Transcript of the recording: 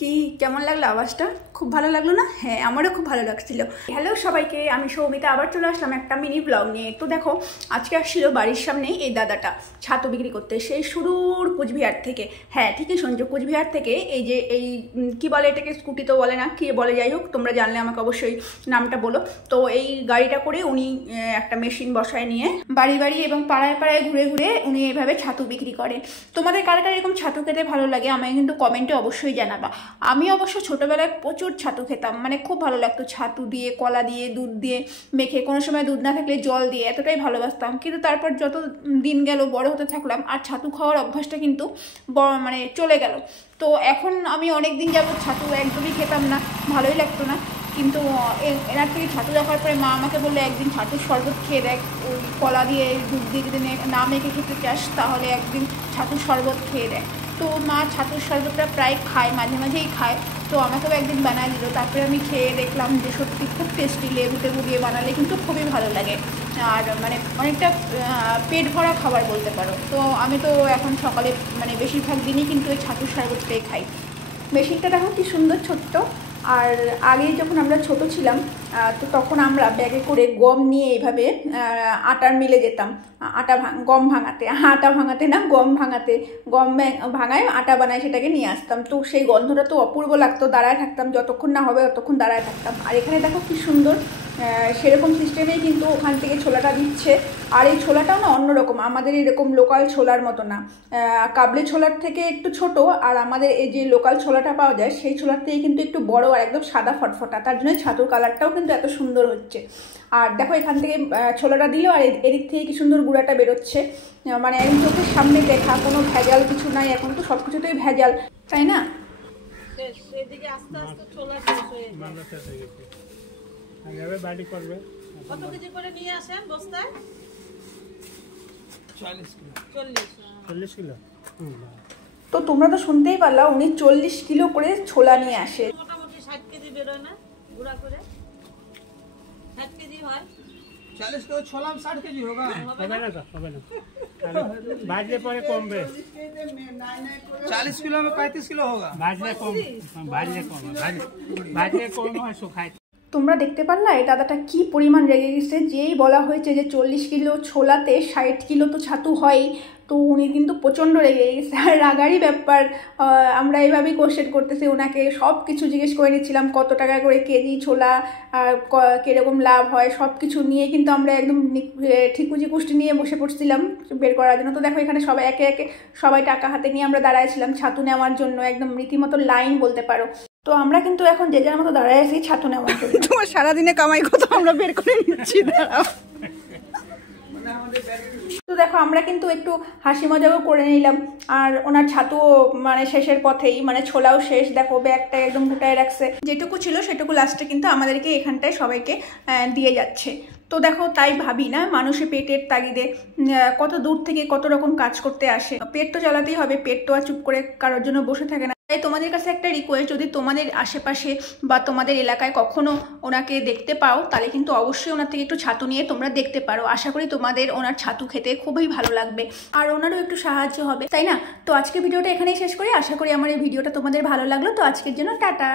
কি কেমন লাগলো আওয়াজটা? খুব ভালো লাগলো না? হ্যাঁ, আমারও খুব ভালো লাগছিল। হ্যালো সবাইকে, আমি সৌমিতা আবার চলে আসলাম একটা মিনি ব্লগ নিয়ে। তো দেখো, আজকে আসছিল বাড়ির সামনে এই দাদাটা ছাতু বিক্রি করতে, সেই সুদূর কুচবিহার থেকে। হ্যাঁ, ঠিকই শুনছো, কুচবিহার থেকে। এই যে এই কি বলে এটাকে, স্কুটি তো বলে না, কি বলে, যাই হোক তোমরা জানলে আমাকে অবশ্যই নামটা বলো। তো এই গাড়িটা করে উনি একটা মেশিন বসায় নিয়ে বাড়ি বাড়ি এবং পাড়ায় পাড়ায় ঘুরে ঘুরে উনি এইভাবে ছাতু বিক্রি করেন। তোমাদের কার কার এরকম ছাতু খেতে ভালো লাগে আমাকে কিন্তু কমেন্টে অবশ্যই জানাবা। আমি অবশ্য ছোটবেলায় প্রচুর ছাতু খেতাম, মানে খুব ভালো লাগতো। ছাতু দিয়ে, কলা দিয়ে, দুধ দিয়ে মেখে, কোনো সময় দুধ না থাকলে জল দিয়ে, এতটাই ভালোবাসতাম। কিন্তু তারপর যত দিন গেল, বড় হতে থাকলাম, আর ছাতু খাওয়ার অভ্যাসটা কিন্তু মানে চলে গেল। তো এখন আমি অনেক দিন যাবত ছাতু একদমই খেতাম না, ভালোই লাগতো না। কিন্তু এনার থেকে ছাতু দেখার পরে মা আমাকে বললো, একদিন ছাতুর শরবত খেয়ে দেখ, ওই কলা দিয়ে দুধ দিয়ে যদি না মেখে খেতে চাস তাহলে একদিন ছাতুর শরবত খেয়ে দেয়। তো মা ছাতুর শরবতটা প্রায় খায়, মাঝে মাঝেই খায়। তো আমাকেও একদিন বানায় দিল, তারপরে আমি খেয়ে দেখলাম যে সত্যি খুব টেস্টি। লেবু টেবু দিয়ে বানালে কিন্তু খুবই ভালো লাগে, আর মানে অনেকটা পেট ভরা খাবার বলতে পারো। তো আমি তো এখন সকালে মানে বেশিরভাগ দিনই কিন্তু ওই ছাতুর শরবতটাই খাই। মেশিনটা দেখো কি সুন্দর, ছোট্ট। আর আগে যখন আমরা ছোট ছিলাম, তো তখন আমরা ব্যাগে করে গম নিয়ে এইভাবে আটার মিলে যেতাম, গম ভাঙাতে, আটা ভাঙাতে না, গম ভাঙাতে। গম ভাঙায় আটা বানায়, সেটাকে নিয়ে আসতাম। তো সেই গন্ধটা তো অপূর্ব লাগতো, দাঁড়ায় থাকতাম, যতক্ষণ না হবে ততক্ষণ দাঁড়ায় থাকতাম। আর এখানে দেখো কি সুন্দর, সেরকম সিস্টেমেই কিন্তু ওখান থেকে ছোলাটা দিচ্ছে। আর এই ছোলাটাও না অন্যরকম, আমাদের এরকম লোকাল ছোলার মতো না, কাবলি ছোলার থেকে একটু ছোট। আর আমাদের এই যে লোকাল ছোলাটা পাওয়া যায়, সেই ছোলার থেকে কিন্তু একটু বড় আর একদম সাদা ফটফটা, তার জন্য ছাতুর কালারটাও কিন্তু এত সুন্দর হচ্ছে। আর দেখো এখান থেকে ছোলাটা দিল, আর এদিক থেকে কি সুন্দর গুঁড়াটা বেরোচ্ছে, মানে একদম চোখের সামনে দেখা, কোনো ভেজাল কিছু নাই। এখন তো সব কিছুতেই ভেজাল, তাই না? কত কেজি করে নিয়ে আসেন বস্তায়? 40 কিলো। তো তোমরা তো শুনতেই পারলা, উনি 40 কিলো করে ছোলা নিয়ে আসে। মোটামুটি 60 কেজি বেরোয় না গুঁড়া করে? 60 কেজি হয়। 40 किलो छोला में 60 केजी होगा? হবে না तो होगा ना। बाजरे पर कम बे 40 किलो में 35 किलो होगा। बाजरे कम है सुखाए। তোমরা দেখতে পারলা এই দাদাটা কি পরিমাণ রেগে গেছে, যেই বলা হয়েছে যে 40 কিলো ছোলাতে 60 কিলো তো ছাতু হয়। তো উনি কিন্তু প্রচণ্ড রেগে গেছে, আর রাগারই ব্যাপার। আমরা এইভাবেই কোশ্চেন করতেছি ওনাকে, সব কিছু জিজ্ঞেস করে নিচ্ছিলাম, কত টাকা করে কেজি ছোলা, কীরকম লাভ হয়, সব কিছু নিয়ে কিন্তু আমরা একদম ঠিকুজি কুষ্টি নিয়ে বসে পড়ছিলাম বের করার জন্য। তো দেখো এখানে সবাই একে একে সবাই টাকা হাতে নিয়ে আমরা দাঁড়াইছিলাম ছাতু নেওয়ার জন্য, একদম রীতিমতো লাইন বলতে পারো। তো আমরা কিন্তু এখন যে যার মতো দাঁড়ায় আছি ছাতু নেওয়ার জন্য। তোমার সারাদিনে কামাই কত আমরা বের করে নিচ্ছি, দাঁড়াও। তো দেখো আমরা কিন্তু একটু হাসি মজাও করে নিলাম, আর ওনার ছাতুও মানে শেষের পথেই, মানে ছোলাও শেষ। দেখো ব্যাগটা একদম গুটায় রাখছে, যেটুকু ছিল সেটুকু লাস্টে কিন্তু আমাদেরকে এখানটায় সবাইকে দিয়ে যাচ্ছে। তো দেখো, তাই ভাবি না, মানুষের পেটের তাগিদে কত দূর থেকে কত রকম কাজ করতে আসে। পেট তো চালাতেই হবে, পেট তো আর চুপ করে কারোর জন্য বসে থাকে না। তাই তোমাদের কাছে একটা রিকোয়েস্ট, যদি তোমাদের আশেপাশে বা তোমাদের এলাকায় কখনো ওনাকে দেখতে পাও, তাহলে কিন্তু অবশ্যই ওনার থেকে একটু ছাতু নিয়ে তোমরা দেখতে পারো। আশা করি তোমাদের ওনার ছাতু খেতে খুবই ভালো লাগবে, আর ওনারও একটু সাহায্য হবে, তাই না? তো আজকের ভিডিওটা এখানেই শেষ করি। আশা করি আমার এই ভিডিওটা তোমাদের ভালো লাগলো। তো আজকের জন্য টাটা।